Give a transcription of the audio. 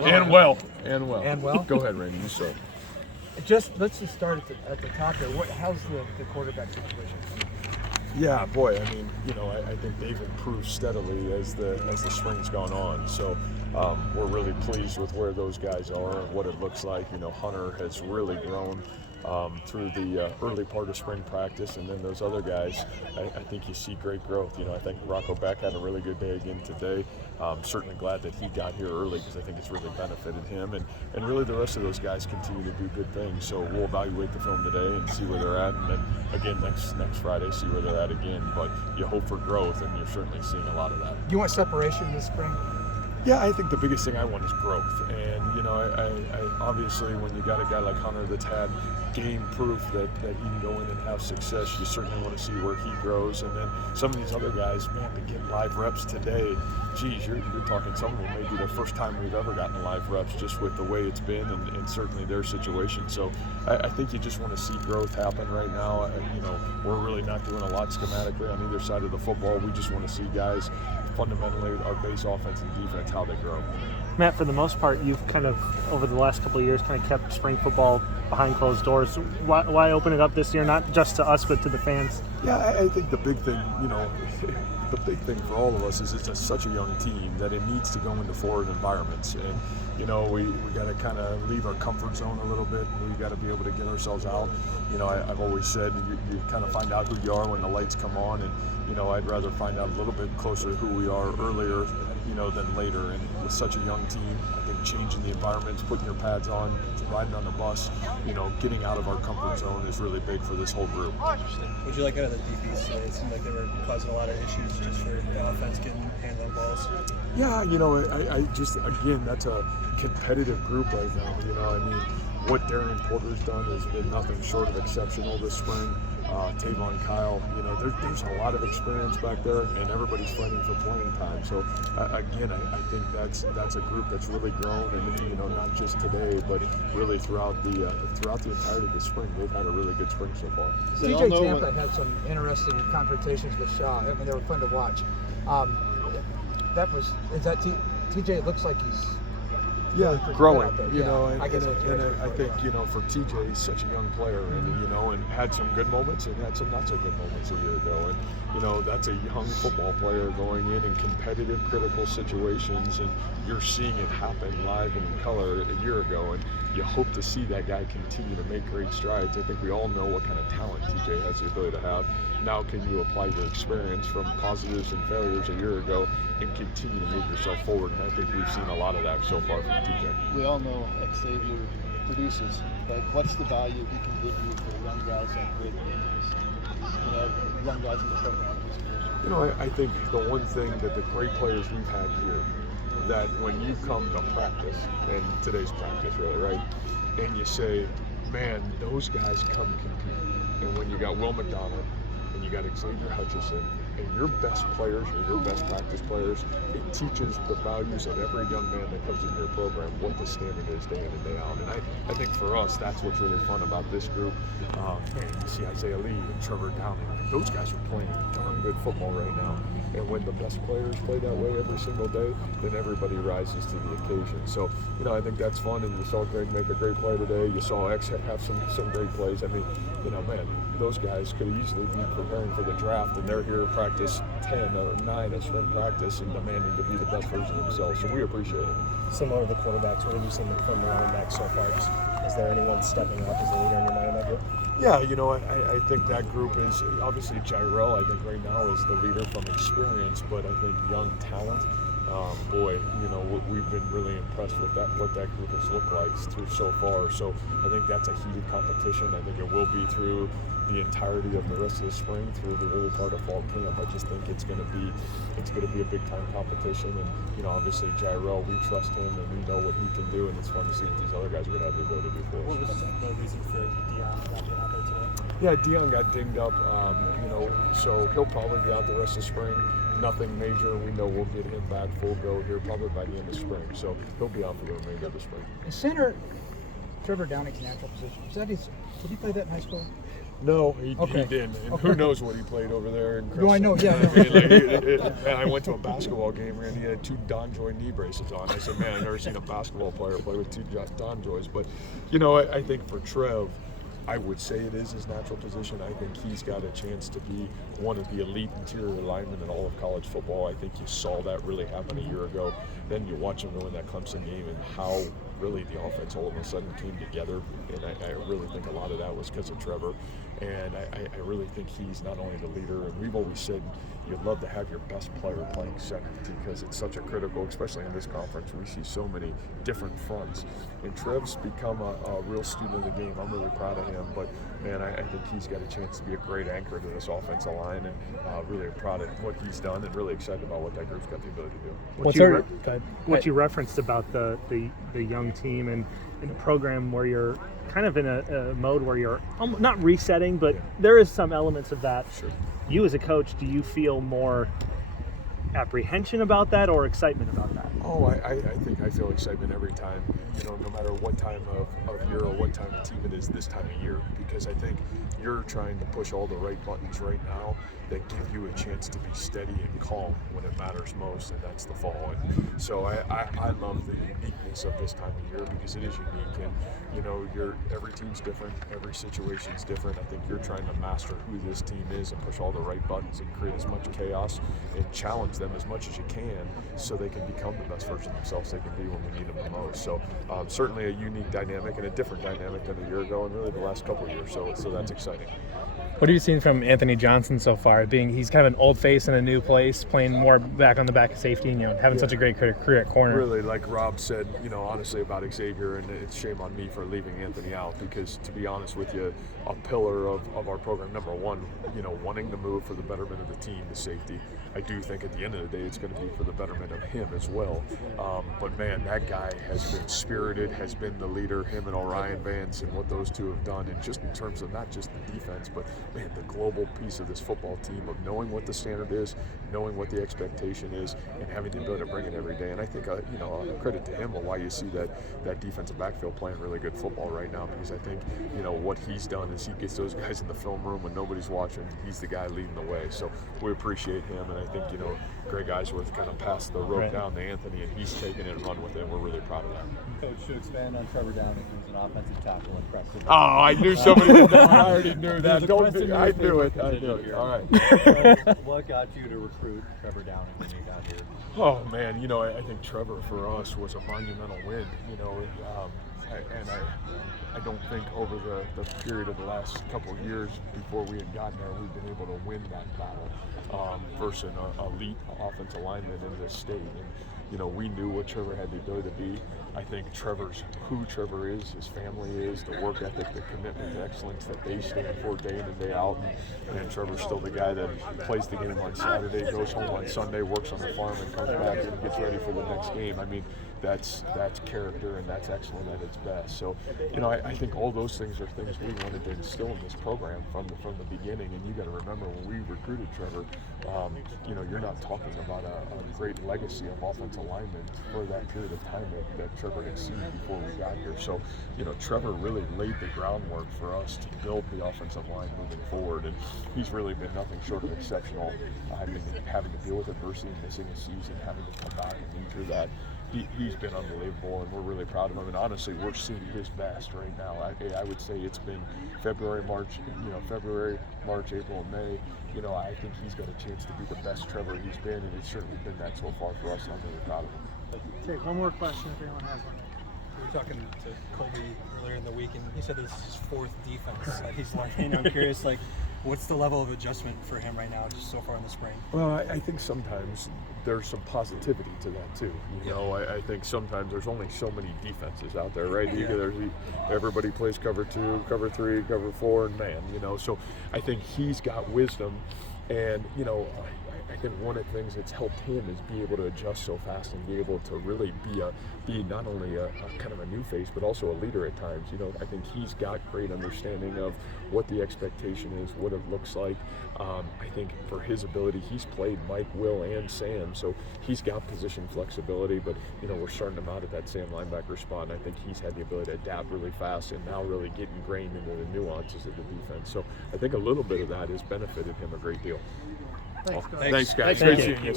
And well. And well? Go ahead, Randy. You start. Let's just start at the top there. How's the quarterback situation? Yeah, boy. I mean, I think they've improved steadily as the spring's gone on. So we're really pleased with where those guys are and what it looks like. Hunter has really grown through the early part of spring practice, and then those other guys, I think you see great growth. I think Rocco Beck had a really good day again today. Certainly glad that he got here early because I think it's really benefited him, and really the rest of those guys continue to do good things. So we'll evaluate the film today and see where they're at, and then again next Friday see where they're at again. But you hope for growth, and you're certainly seeing a lot of that. You want separation this spring? Yeah, I think the biggest thing I want is growth. And, I obviously when you got a guy like Hunter that's had game proof that he can go in and have success, you certainly want to see where he grows. And then some of these other guys, man, to get live reps today, geez, you're talking some of them maybe the first time we've ever gotten live reps just with the way it's been and certainly their situation. So I think you just want to see growth happen right now. We're really not doing a lot schematically on either side of the football. We just want to see guys fundamentally our base offense and defense, how they grow. Matt, for the most part, you've kind of, over the last couple of years, kind of kept spring football behind closed doors. Why open it up this year, not just to us, but to the fans? Yeah, I think the big thing, the big thing for all of us is it's such a young team that it needs to go into foreign environments. And, we got to kind of leave our comfort zone a little bit. We got to be able to get ourselves out. I've always said you kind of find out who you are when the lights come on. And, I'd rather find out a little bit closer to who we are earlier, than later. And with such a young team, I think changing the environments, putting your pads on, riding on the bus, getting out of our comfort zone is really big for this whole group. Would you like out of the DBs today? It seemed like they were causing a lot of issues just for the offense getting hands on balls. Yeah, I just, again, that's a competitive group right now. What Darian Porter's done has been nothing short of exceptional this spring. Tavon Kyle, there's a lot of experience back there, and everybody's fighting for playing time. So again, I think that's a group that's really grown, and not just today, but really throughout the entirety of the spring, they've had a really good spring so far. TJ Tampa had some interesting confrontations with Shaw. I mean, they were fun to watch. TJ? It looks like he's. Yeah, growing, I think, for TJ, he's such a young player, and had some good moments and had some not so good moments a year ago. And, that's a young football player going in competitive, critical situations, and you're seeing it happen live and in color a year ago. And you hope to see that guy continue to make great strides. I think we all know what kind of talent TJ has the ability to have. Now, can you apply your experience from positives and failures a year ago and continue to move yourself forward? And I think we've seen a lot of that so far from TJ. We all know Xavier produces, but what's the value he can give you for young guys like great young guys in the program? I think the one thing that the great players we've had here, that when you come to practice, and today's practice really, right, and you say, man, those guys come compete. And when you got Will McDonald, and you got Xavier Hutchinson, and your best players or your best practice players, it teaches the values of every young man that comes into your program, what the standard is day in and day out. And I think for us, that's what's really fun about this group. You see Isaiah Lee and Trevor Downing. Those guys are playing darn good football right now. And when the best players play that way every single day, then everybody rises to the occasion. So, I think that's fun. And you saw Greg make a great play today. You saw X have some great plays. I mean, man, those guys could easily be preparing for the draft, and they're here practice 10 or 9 of spring practice and demanding to be the best version of themselves. So we appreciate it. Similar to the quarterbacks, what have you seen from the running backs so far? Is there anyone stepping up as a leader in your mind in that group? Yeah, I think that group is obviously Jirel. I think right now is the leader from experience, but I think young talent. We've been really impressed with what that group has looked like through so far. So I think that's a heated competition. I think it will be through the entirety of the rest of the spring, through the early part of fall camp. I just think it's going to be a big time competition. And obviously Jirel, we trust him and we know what he can do, and it's fun to see what these other guys are going to have the ability to do for us. What was the reason for Dion not being out there today? Yeah, Dion got dinged up, so he'll probably be out the rest of spring. Nothing major. We know we'll get him back full go here probably by the end of spring. So he'll be out for the remainder of the spring. The center, Trevor Downing's natural position? Is that his? Did he play that in high school? No, he Okay. didn't. And Okay. who knows what he played over there in No, I know, yeah, I mean, like, and I went to a basketball game and he had 2 DonJoy knee braces on. I said, man, I've never seen a basketball player play with 2 DonJoys. But, you know, I think for Trev, I would say it is his natural position. I think he's got a chance to be one of the elite interior linemen in all of college football. I think you saw that really happen a year ago. Then you watch him go in that Clemson game and how really the offense all of a sudden came together. And I really think a lot of that was because of Trevor. And I really think he's not only the leader, and we've always said you'd love to have your best player playing center because it's such a critical, especially in this conference, we see so many different fronts. And Trev's become a real student of the game. I'm really proud of him, but man, I think he's got a chance to be a great anchor to this offensive line, and really proud of what he's done and really excited about what that group's got the ability to do. What you referenced about the young team and in a program where you're kind of in a mode where you're not resetting, but there is some elements of that. Sure. You as a coach, do you feel more apprehension about that or excitement about that? Oh, I think I feel excitement every time, you know, no matter what time of year or what time of team it is this time of year, because I think you're trying to push all the right buttons right now that give you a chance to be steady and calm when it matters most, and that's the fall. And so I love the uniqueness of this time of year because it is unique, and you know, every team's different, every situation's different. I think you're trying to master who this team is and push all the right buttons and create as much chaos and challenge them as much as you can so they can become the best version of themselves they can be when we need them the most. So certainly a unique dynamic and a different dynamic than a year ago and really the last couple of years, so that's exciting. What have you seen from Anthony Johnson so far? He's kind of an old face in a new place, playing more back on the back of safety, and having such a great career at corner. Really, like Rob said, honestly about Xavier, and it's shame on me for leaving Anthony out because, to be honest with you, a pillar of our program, number one, wanting to move for the betterment of the team, the safety. I do think at the end of the day, it's going to be for the betterment of him as well. But man, that guy has been spirited, has been the leader, him and Orion Vance, and what those two have done, and just in terms of not just the defense, but man, the global piece of this football team of knowing what the standard is, knowing what the expectation is, and having the ability to bring it every day. And I think, credit to him on why you see that defensive backfield playing really good football right now, because I think, what he's done is he gets those guys in the film room when nobody's watching. He's the guy leading the way. So we appreciate him, and I think, Greg Eisworth kind of passed the rope down to Anthony, and he's taken it and run with it. We're really proud of that. Coach, to expand on Trevor Downing, who's an offensive tackle impressive. Oh, I knew somebody would know. I already knew that. I knew it. All right. What got you to recruit Trevor Downing when you got here? Oh man, I think Trevor for us was a monumental win. And I don't think over the period of the last couple of years before we had gotten there, we've been able to win that battle versus an elite offensive lineman in this state. And we knew what Trevor had the ability to be. I think who Trevor is, his family is, the work ethic, the commitment to excellence that they stand for day in and day out. And Trevor's still the guy that plays the game on Saturday, goes home on Sunday, works on the farm, and comes back and gets ready for the next game. I mean, that's character, and that's excellent at its best. So, I think all those things are things we wanted to instill in this program from the beginning. And you got to remember, when we recruited Trevor, you're not talking about a great legacy of offensive linemen for that period of time that Trevor had seen before we got here. So, Trevor really laid the groundwork for us to build the offensive line moving forward, and he's really been nothing short of exceptional. Having to deal with adversity, missing a season, having to come back and lead through that. He's been unbelievable, and we're really proud of him. And honestly, we're seeing his best right now. I would say it's been February, March, April, and May. I think he's got a chance to be the best Trevor he's been, and it's certainly been that so far for us, and I'm really proud of him. Take one more question if anyone has one. We were talking to Colby earlier in the week, and he said this is his fourth defense that he's learning. I'm curious, what's the level of adjustment for him right now, just so far in the spring? Well, I think sometimes there's some positivity to that too. I think sometimes there's only so many defenses out there, right? Everybody plays cover 2, cover 3, cover 4, and man, So I think he's got wisdom, and I think one of the things that's helped him is be able to adjust so fast and be able to really be not only a kind of a new face, but also a leader at times. You know, I think he's got great understanding of what the expectation is, what it looks like. I think for his ability, he's played Mike, Will, and Sam, so he's got position flexibility, but, you know, we're starting him out at that Sam linebacker spot, and I think he's had the ability to adapt really fast and now really get ingrained into the nuances of the defense. So I think a little bit of that has benefited him a great deal. Thanks, guys. Thanks, guys. Thank Great you. seeing you.